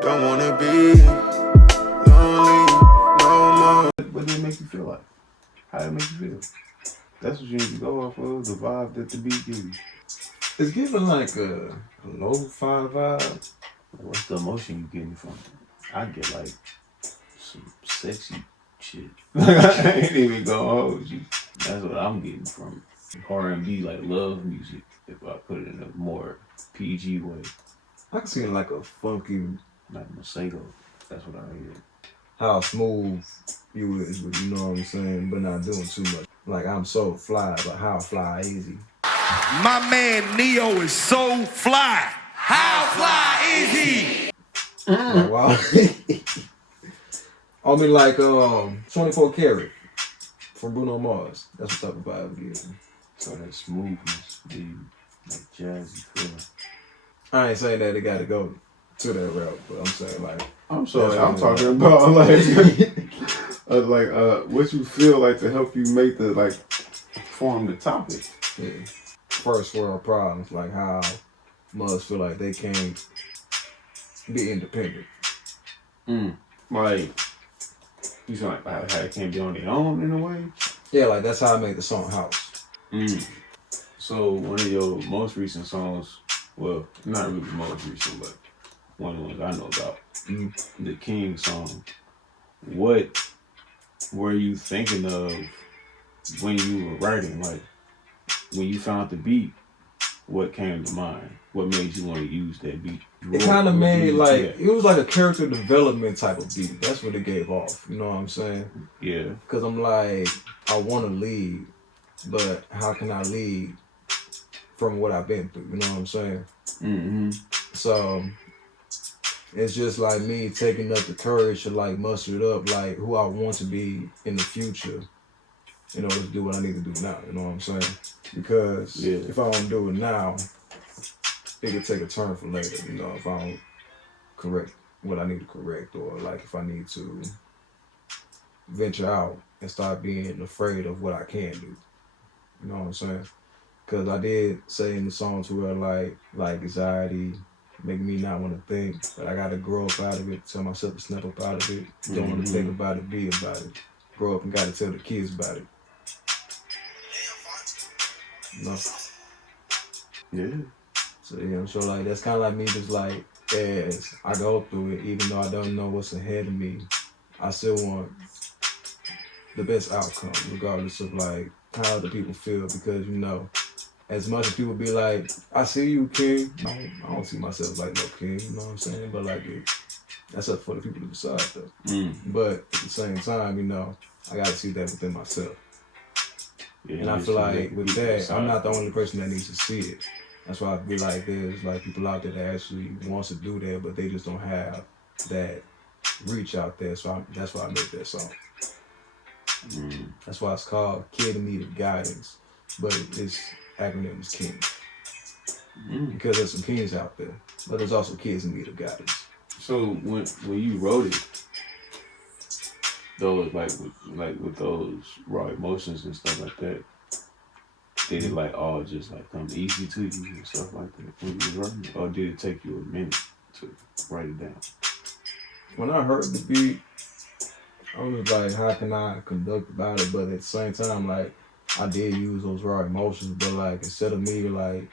Don't wanna be lonely no more. What did it make you feel like? How did it make you feel? That's what you need to go off of, the vibe that the beat gives you. It's giving like a lo-fi vibe. What's the emotion you getting from it? I get like some sexy shit. I ain't even gonna hold you. That's what I'm getting from R&B, like love music, if I put it in a more PG way. I can see like a funky, Like Masego. That's what I hear. how smooth you is, but you know what I'm saying, but not doing too much. Like I'm so fly, but how fly is he? My man Neo is so fly. How fly is he? Like, wow. I mean, like 24 Karat from Bruno Mars. That's what type of vibe it gives me. So that smoothness, dude, like jazzy feel. I ain't saying that it got to go to that route, but I'm saying like. I'm sorry, I'm talking about like what you feel like to help you make the like form the topic. Yeah. First world problems, like how mothers feel like they can't be independent. Like you feel like how they can't be on their own in a way. Yeah, like that's how I made the song House. So one of your most recent songs, well, not really the most recent, but one of the ones I know about, the King song. What were you thinking of when you were writing? Like when you found the beat, what came to mind? What made you want to use that beat? It kind of made like, it was like a character development type of beat. That's what it gave off. You know what I'm saying? Yeah. Because I'm like, I want to lead, but how can I lead from what I've been through? You know what I'm saying? Mm-hmm. So it's just like me taking up the courage to like muster it up, like who I want to be in the future in order to do what I need to do now. You know what I'm saying? Because if I don't do it now, it could take a turn for later. You know, if I don't correct what I need to correct, or like if I need to venture out and start being afraid of what I can do. You know what I'm saying? Because I did say in the songs where like anxiety make me not want to think, but I gotta grow up out of it, tell myself to snap up out of it. Don't want to think about it, be about it. Grow up and gotta tell the kids about it. You know? Yeah. So, you know, so like that's kind of like me, just like as I go through it, even though I don't know what's ahead of me, I still want the best outcome, regardless of like how other people feel, because you know, as much as people be like, I see you, King, I don't see myself like no king, you know what I'm saying? But like, that's up for the people to decide though. But at the same time, you know, I gotta see that within myself. Yeah, and I feel like with that, I'm not the only person that needs to see it. That's why I feel like there's like people out there that actually wants to do that, but they just don't have that reach out there. So that's why I made that song. That's why it's called Kid in Need of Guidance, but its acronym is King. Because there's some kings out there, but there's also kids in need of guidance. So when you wrote it, those with those raw emotions and stuff like that, did it like all just like come easy to you and stuff like that when you were writing it? Or did it take you a minute to write it down? When I heard the beat, I was like, how can I conduct about it? But at the same time, like, I did use those raw emotions, but like, instead of me like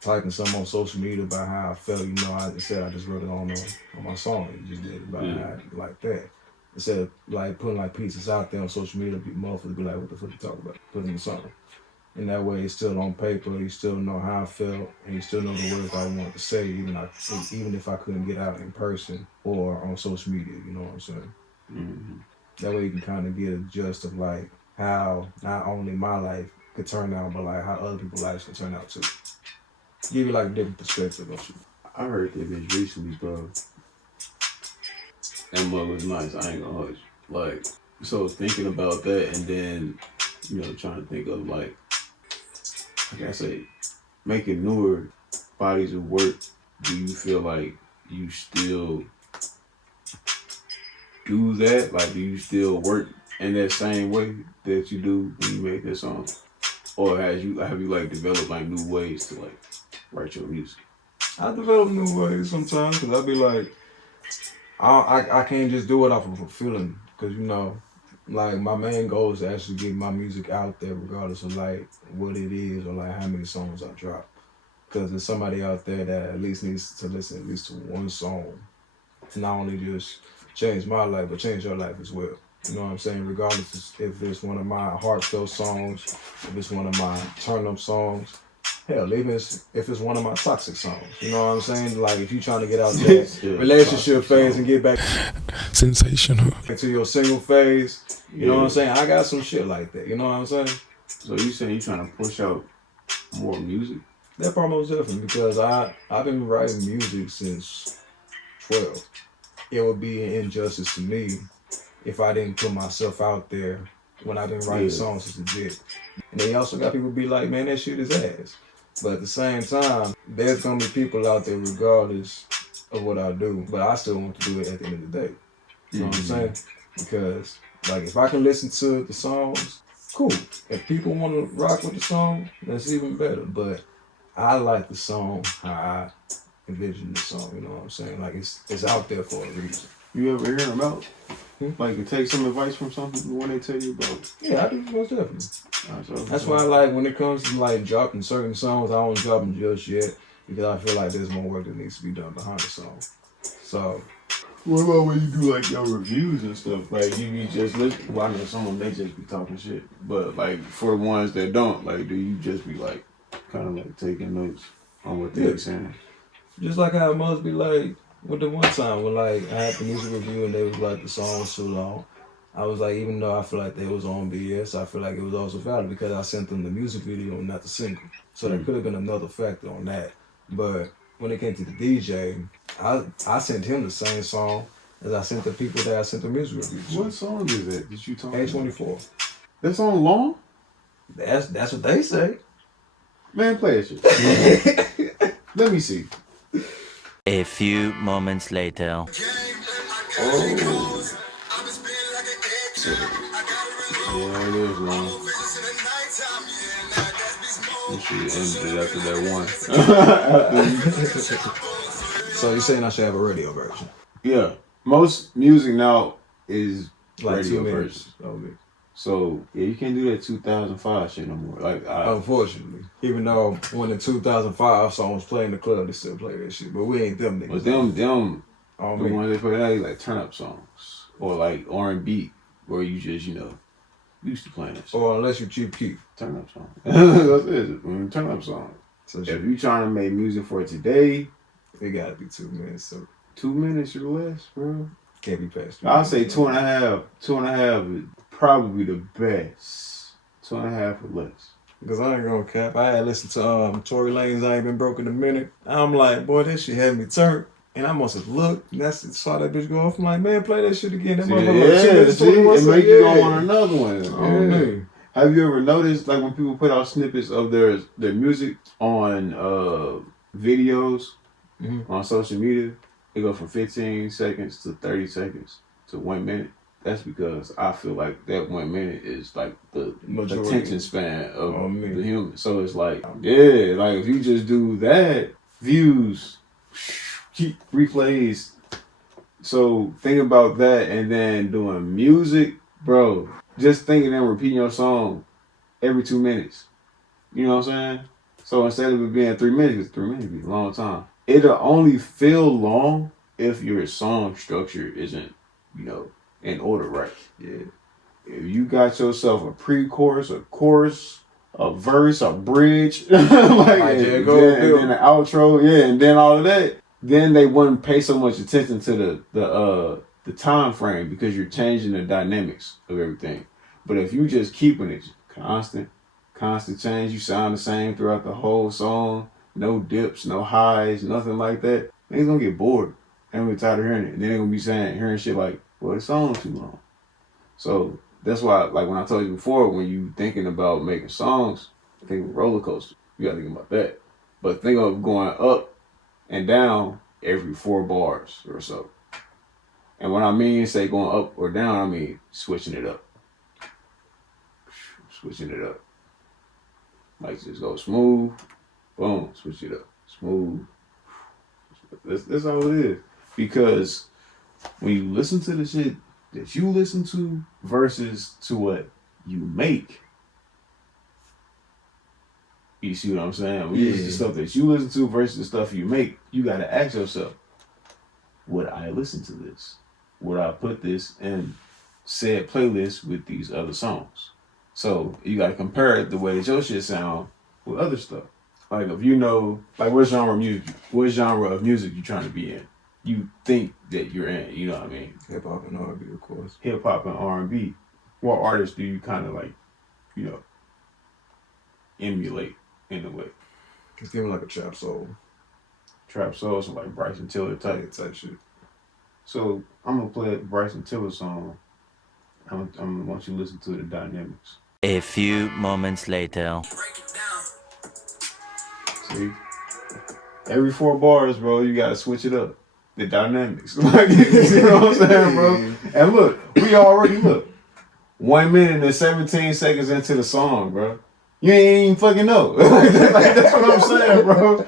typing something on social media about how I felt, you know, I just wrote it on my song. It just did it about how like that. Instead of like putting like pieces out there on social media, motherfuckers be like, what the fuck you talking about? Put it in the song. And that way it's still on paper, you still know how I felt, and you still know the words I wanted to say, even if I couldn't get out in person or on social media, you know what I'm saying? That way you can kind of get a gist of like how not only my life could turn out, but like how other people's lives can turn out too. Give you like a different perspective of shit. I heard that bitch recently, bro. That mug was nice, I ain't gonna hold you. Like, so thinking about that and then, you know, trying to think of like I say, making newer bodies of work, do you feel like you still do that? Like, do you still work in that same way that you do when you make that song? Or have you like developed like new ways to like write your music? I develop new ways sometimes because I be like, I can't just do it off of a feeling because you know, like my main goal is to actually get my music out there regardless of like what it is or like how many songs I drop. Because there's somebody out there that at least needs to listen at least to one song to not only just change my life but change your life as well. You know what I'm saying? Regardless if it's one of my heartfelt songs, if it's one of my turn up songs, hell, even if it's one of my toxic songs. You know what I'm saying? Like if you're trying to get out there relationship phase and get back Sensational. into your single phase, you know what I'm saying? I got some shit like that. You know what I'm saying? So you saying you trying to push out more music? That part most definitely because I've been writing music since 12. It would be an injustice to me if I didn't put myself out there when I've been writing songs since legit. And then you also got people be like, man, that shit is ass. But at the same time, there's gonna be people out there regardless of what I do, but I still want to do it at the end of the day. You know what I'm saying? Because like if I can listen to the songs, cool. If people want to rock with the song, that's even better. But I like the song how I envision the song. You know what I'm saying? Like it's out there for a reason. You ever hear about like to take some advice from some people when they tell you about? Yeah, I do most definitely. That's why like when it comes to like dropping certain songs, I don't drop them just yet because I feel like there's more work that needs to be done behind the song. So. What about when you do like your reviews and stuff? Like you be just listen. Well, I know some of them they just be talking shit, but like for the ones that don't, like, do you just be like kind of like taking notes on what they're saying? Just like how it must be like with the one time when like I had the music review and they was like the song was too long. I was like, even though I feel like they was on BS, I feel like it was also valid because I sent them the music video and not the single. So there could have been another factor on that. But when it came to the DJ, I sent him the same song as I sent the people that I sent the music review to. What song is that that you talking about? A24. That song long? That's what they say. Man, play that shit. Let me see. A few moments later. Oh. Yeah, it is long. You should end it after that one. So you're saying I should have a radio version? Yeah. Most music now is Like radio 2 minutes. versions. Okay. So yeah, you can't do that 2005 shit no more. Like unfortunately, even though when the 2005 songs play in the club, they still play that shit. But we ain't them niggas. But them the me. ones they play now, like turn up songs or like R&B, where you just used to playing that shit. Or unless you Chief Keef. Turn up song. That's it. Turn up song. So if you trying to make music for today, it gotta be 2 minutes. So 2 minutes or less, bro. Can't be past. I'll say 2.5. 2.5 would probably be the best. 2.5 or less. Because I ain't gonna cap. I had listened to Tory Lanez I Ain't Been Broke in a Minute. I'm like, boy, that shit had me turned. And I must have looked. And saw that bitch go off. I'm like, man, play that shit again. That motherfucker. See, it make you go on another one. Yeah. Have you ever noticed, like, when people put out snippets of their music on videos on social media, it go from 15 seconds to 30 seconds to 1 minute? That's because I feel like that 1 minute is like the attention span of the human. So it's like, yeah, like if you just do that, views, keep replays. So think about that, and then doing music, bro. Just thinking and repeating your song every 2 minutes. You know what I'm saying? So instead of it being 3 minutes, 3 minutes be a long time. It'll only feel long if your song structure isn't, in order right. Yeah. If you got yourself a pre-chorus, a chorus, a verse, a bridge, and then the outro, and then all of that, then they wouldn't pay so much attention to the time frame because you're changing the dynamics of everything. But if you just keeping it constant change, you sound the same throughout the whole song, no dips, no highs, nothing like that, they's gonna get bored and be tired of hearing it. And then they're gonna be hearing shit like, well, the song's too long. So that's why, like when I told you before, when you thinking about making songs, think of roller coaster. You gotta think about that. But think of going up and down every 4 bars or so. And when I mean say going up or down, I mean switching it up. Switching it up. Like just go smooth, boom, switch it up, smooth. That's all it is. Because when you listen to the shit that you listen to versus to what you make, you see what I'm saying? When you listen to stuff that you listen to versus the stuff you make, you gotta ask yourself, would I listen to this? Would I put this in said playlist with these other songs? So you gotta compare it the way that your shit sound with other stuff. Like if you know, like what genre of music you trying to be in, you think that you're in. You know what I mean? Hip hop and R&B, of course. Hip hop and R&B. What artists do you kind of like, you know, emulate in a way? Just give me like a trap soul. Trap soul, some like Bryson Tiller type shit. So I'm gonna play a Bryson Tiller song. I want you to listen to the dynamics. A few moments later. See, every 4 bars, bro, you gotta switch it up. The dynamics, like, you see what I'm saying, bro? And look, we already 1 minute and 17 seconds into the song, bro. You ain't even fucking know. Like, that's what I'm saying, bro.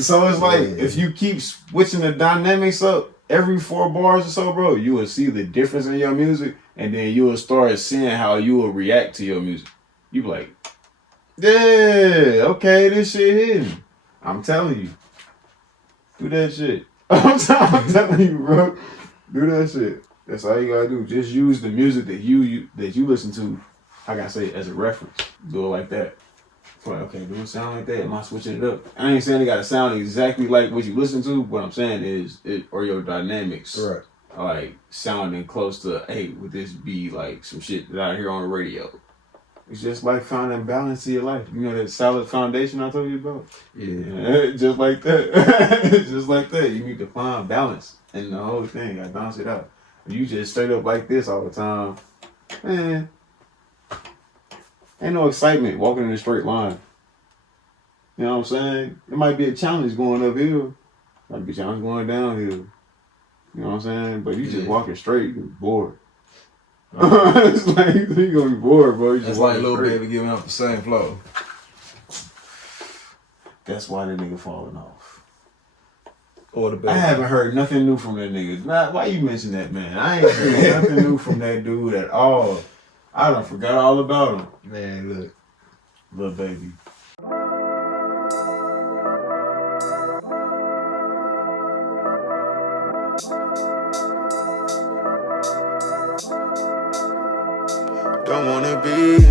So it's like if you keep switching the dynamics up every 4 bars or so, bro, you will see the difference in your music, and then you will start seeing how you will react to your music. You be like, yeah, okay, this shit hitting. I'm telling you, do that shit. I'm telling you, bro, do that shit. That's all you gotta do. Just use the music that you listen to. I gotta say as a reference. Do it like that. Like, okay, do it sound like that? Am I switching it up? I ain't saying it gotta sound exactly like what you listen to. What I'm saying is, or your dynamics, right? Like sounding close to, hey, would this be like some shit that I hear on the radio? It's just like finding balance in your life. You know that solid foundation I told you about? Yeah, just like that. Just like that. You need to find balance in the whole thing. You gotta balance it out. If you just straight up like this all the time, man, ain't no excitement walking in a straight line. You know what I'm saying? It might be a challenge going uphill. Might be a challenge going downhill. You know what I'm saying? But you just walking straight, you're bored. It's like you're gonna be bored, bro. You That's like Lil Baby giving up the same flow. That's why the nigga falling off. Or the Baby. I haven't heard nothing new from that nigga. Nah, why you mention that, man? I ain't heard nothing new from that dude at all. I done forgot all about him. Man, look. Lil Baby. Don't wanna be